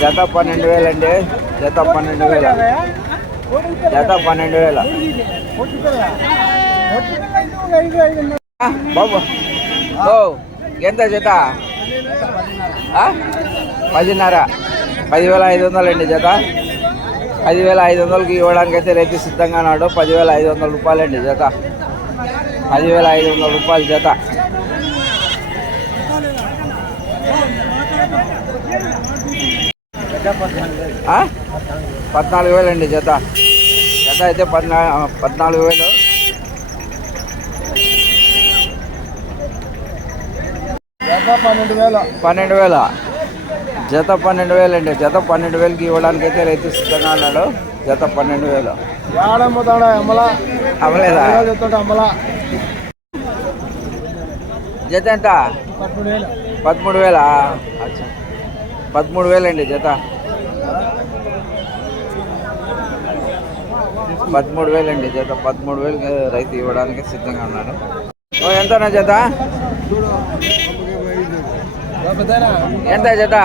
జత పన్నెండు వేలు అండి. జత పన్నెండు వేల. జత పన్నెండు వేల. బాబు. ఓ ఎంత జత? ఆ? పదిన్నర. పదివేల ఐదు వందలు అండి జత. పదివేల ఐదు వందలకి ఇవ్వడానికి అయితే రైతు సిద్ధంగా ఉన్నాడు. పదివేల ఐదు వందల రూపాయలండి జత. పదివేల ఐదు వందల రూపాయలు జత. పద్నాలుగు వేలండి జత. జత అయితే పద్నా పద్నాలుగు వేలు. జత పన్నెండు వేలు. పన్నెండు వేల? జత పన్నెండు వేలండి జత పన్నెండు వేలకి ఇవ్వడానికి అయితే రైతు సిద్ధంగా ఉన్నాడు. జత పన్నెండు వేలు. ఏడమ్ముతాడా అమ్మల అవ్వలేదా చెప్తాడు అమ్మల జత ఎంత? పదమూడు వేలు. వేల? పదమూడు వేలండి జత. పదమూడు వేలండి జత పదమూడు వేలు రైతు ఇవ్వడానికి సిద్ధంగా ఉన్నాడు. ఓ ఎంతనా జత? ఎంత జత?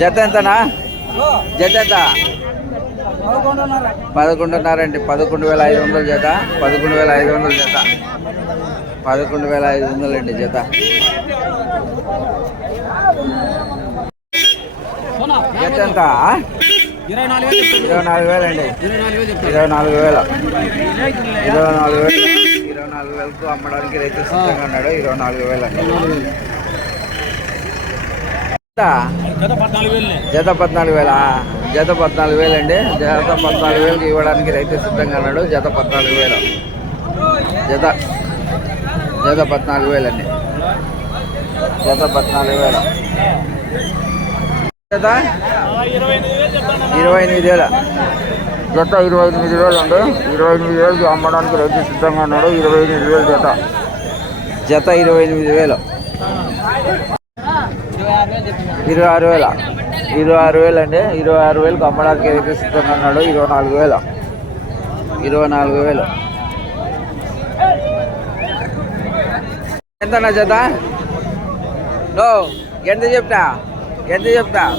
జత ఎంతనా? జత ఎంత? పదకొండున్నర అండి పదకొండు వేల ఐదు వందల జత పదకొండు వేల ఐదు వందల జత. పదకొండు వేల ఐదు వందలు అండి జత. జత ఎంత? ఇరవై నాలుగు వేలు ఇరవై నాలుగు వేలు అండి. ఇరవై నాలుగు వేలు ఇరవై నాలుగు వేలు. ఇరవై నాలుగు వేలకు అమ్మడానికి రైతు సిద్ధంగా ఉన్నాడు. ఇరవై నాలుగు వేలు. అండి ఎంత? జత పద్నాలుగు వేలు జత పద్నాలుగు వేల. జత పద్నాలుగు వేలు అండి. జత పద్నాలుగు వేలకి ఇవ్వడానికి రైతు సిద్ధంగా ఉన్నాడు. జత పద్నాలుగు వేలు. జత. జత పద్నాలుగు వేలు అండి. జత పద్నాలుగు వేలు. జత. ఇరవై ఎనిమిది వేలు చెప్తాను. ఇరవై ఎనిమిది వేల జత ఇరవై ఎనిమిది వేలు అండి ఇరవై ఎనిమిది వేలకి అమ్మడానికి రైతు సిద్ధంగా ఉన్నాడు ఇరవై ఎనిమిది వేలు జత. జత ఇరవై ఎనిమిది వేలు. ఇరవై ఆరు వేలు. ఇరవై ఆరు వేల ఇరవై ఆరు వేలు అండి ఇరవై ఆరు వేలకు అమ్మడానికి రైతు సిద్ధంగా ఉన్నాడు ఇరవై నాలుగు వేలు. ఇరవై నాలుగు వేలు. ఎంతనా జత? ఎంత చెప్తా ఎంత చెప్తా?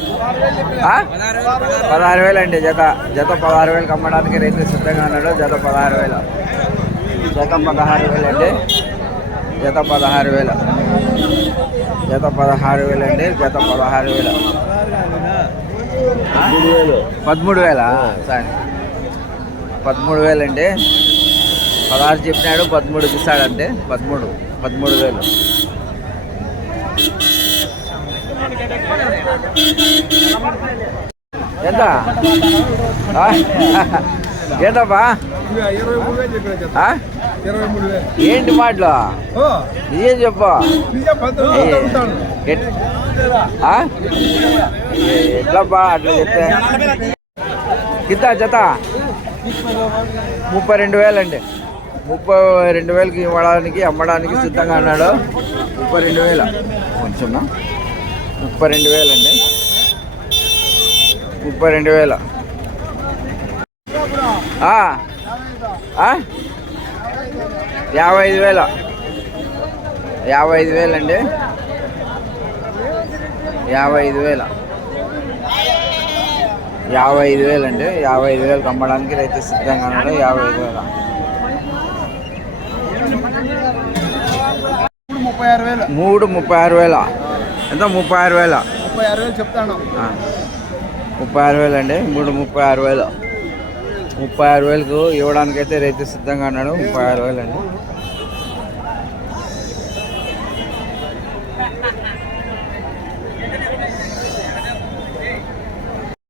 పదహారు వేలు అండి జత. జత పదహారు వేలకు అమ్మడానికి రైతు సిద్ధంగా ఉన్నాడు. జత పదహారు వేలు. జత పదహారు వేలు అండి. జత పదహారు వేలు. జత పదహారు వేలు అండి. జత పదహారు వేలు. పదమూడు వేల. సరే. పదమూడు వేలు అండి. పదహారు చెప్పినాడు పదమూడు ఇస్తాడంటే పదమూడు. పదమూడు వేలు. ఎంత? ఏంటబ్బా? ఏంటి మాటలు? నిజం చెప్పు. ఎట్లబ్బా అట్లా చెప్తే? కింద జత. ముప్పై రెండు వేలండి. ముప్పై రెండు వేలకి ఇవ్వడానికి అమ్మడానికి సిద్ధంగా అన్నాడు ముప్పై రెండు వేల. కొంచెం ముప్పై రెండు వేలండి ముప్పై రెండు వేల. ఆ? యాభై ఐదు వేల. యాభై ఐదు వేలండి యాభై ఐదు వేల. యాభై ఐదు వేలండి యాభై ఐదు వేలకు అమ్మడానికి రైతు సిద్ధంగా ఉన్నాడు. యాభై ఐదు వేల. ముప్పై ఆరు మూడు ముప్పై ఆరు వేల. ఎంత? ముప్పై ఆరు వేల. ముప్పై ఆరు వేలు చెప్తాను. ముప్పై ఆరు వేలు అండి మూడు ముప్పై ఆరు వేలు. ముప్పై ఆరు వేలకు ఇవ్వడానికి అయితే రైతు సిద్ధంగా ఉన్నాడు. ముప్పై ఆరు వేలు అండి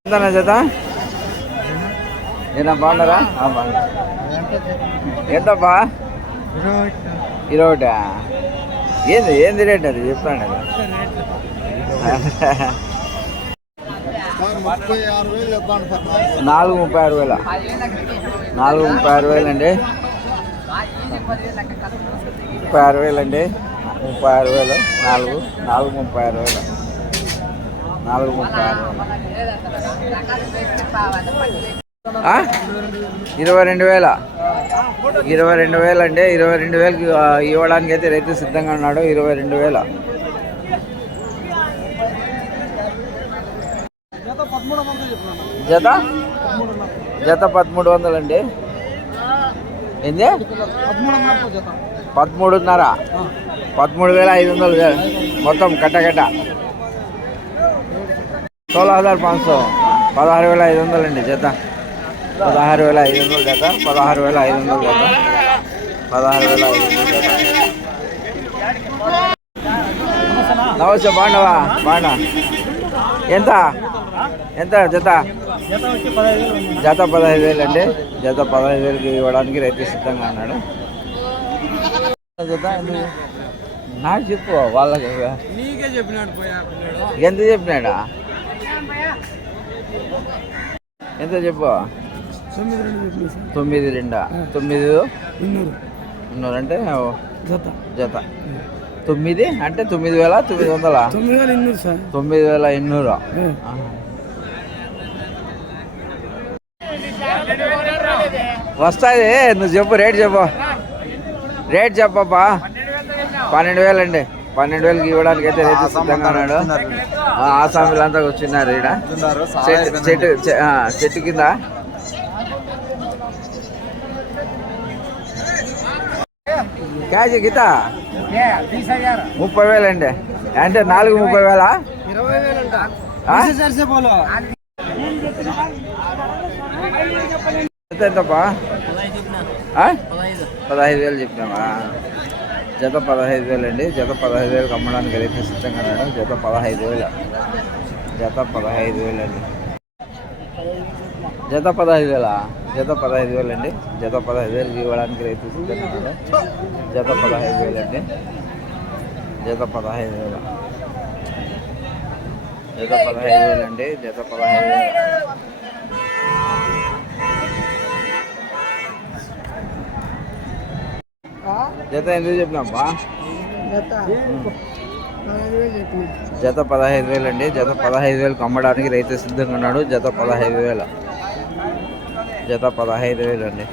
ఎంతనా జత? ఏనా బాగున్నారా? బాగున్నా. ఎంతప్పా ఇరవై ఒకటా. ఏంది? ఏంది రేట్ అది? చెప్తాను ముప్పై నాలుగు ముప్పై ఆరు వేల. నాలుగు ముప్పై ఆరు వేలు అండి ముప్పై ఆరు వేలు అండి ముప్పై ఆరు వేలు. నాలుగు నాలుగు ముప్పై ఆరు వేలు. నాలుగు ముప్పై ఆరు ఇరవై రెండు వేల. ఇరవై రెండు వేలు అండి ఇరవై రెండు వేలకి ఇవ్వడానికి అయితే రైతు సిద్ధంగా ఉన్నాడు. ఇరవై రెండు వేల. జత? జత పదమూడు వందలు అండి ఏంది? పదమూడున్నర. పదమూడు వేల ఐదు వందలు మొత్తం కట్ట కట్ట. సోలో హజార్ పాంచ్ పదహారు వేల ఐదు వందలు అండి జత. పదహారు వేల ఐదు వందలు జత. పదహారు వేల ఐదు వందలు జత. పదహారు వేల ఐదు వందలు జత. నమస్తే బాగున్నావా బాగున్నా ఎంత? ఎంత? జత? జత పదహైదు వేలు అండి. జత పదహైదు వేలకి ఇవ్వడానికి రైతు సిద్ధంగా ఉన్నాడు. జత? నాకు చెప్పు వాళ్ళకి. ఎంత చెప్పినాడా? ఎంత చెప్పు? తొమ్మిది రెండు తొమ్మిది ఉన్నూరు అంటే జత. జత. తొమ్మిది అంటే తొమ్మిది వేల తొమ్మిది వందల? తొమ్మిది వేలు ఇన్నూరు సార్. తొమ్మిది వేల ఎన్నూరు వస్తాయి నువ్వు చెప్పు రేట్ చెప్పు. రేట్ చెప్పబ్బా. పన్నెండు వేలు అండి పన్నెండు వేలకి ఇవ్వడానికి అయితే రైతు సిద్ధంగా ఉన్నాడు. ఆ, ఆసామీలంతా వచ్చిన్నారు ఇక్కడ చెట్టు చెట్టు కింద. క్యాజీ గీత ముప్పై వేలు అండి అంటే నాలుగు ముప్పై వేలా? ఇరవై వేలు ఎంతప్పా? పదహైదు వేలు చెప్పినామా జత పదహైదు వేలు అండి జత పదహైదు వేలకు అమ్మడానికి రైతు సిద్ధంగా ఉన్నాడు జత పదహైదు వేలు జత పదహైదు వేలు అండి జత పదహైదు వేల జత పదహైదు వేలు అండి జత పదహైదు వేలకు ఇవ్వడానికి రైతు సిద్ధంగా ఉన్నాడు జత పదహైదు వేలు అండి జత పదహైదు వేలు జత పదహైదు వేలు అండి జత పదహైదు వేలు జత ఎందుకు చెప్పినామ్మా జత. పదహైదు వేలు చెప్పిన జత పదహైదు వేలు అండి. జత పదహైదు వేలకు అమ్మడానికి రైతు సిద్ధంగా ఉన్నాడు. జత పదహైదు వేల. జత పదహైదు వేలు అండి.